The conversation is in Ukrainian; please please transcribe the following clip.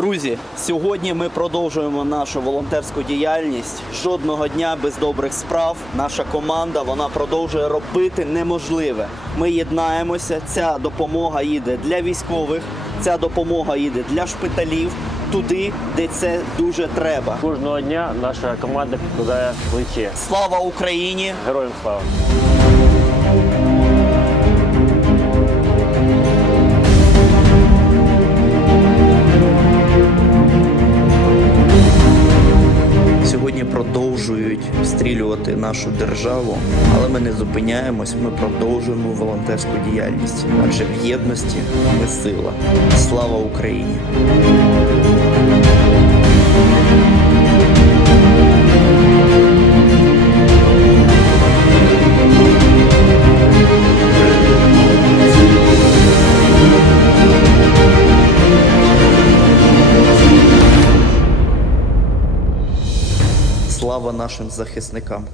Друзі, сьогодні ми продовжуємо нашу волонтерську діяльність. Жодного дня без добрих справ. Наша команда вона продовжує робити неможливе. Ми єднаємося. Ця допомога їде для військових, ця допомога їде для шпиталів, туди, де це дуже треба. Кожного дня наша команда підкладає плече. Слава Україні! Героям слава! Сьогодні продовжують стрілювати нашу державу, але ми не зупиняємось. Ми продовжуємо волонтерську діяльність. Адже в єдності ми сила. Слава Україні! Слава нашим захисникам!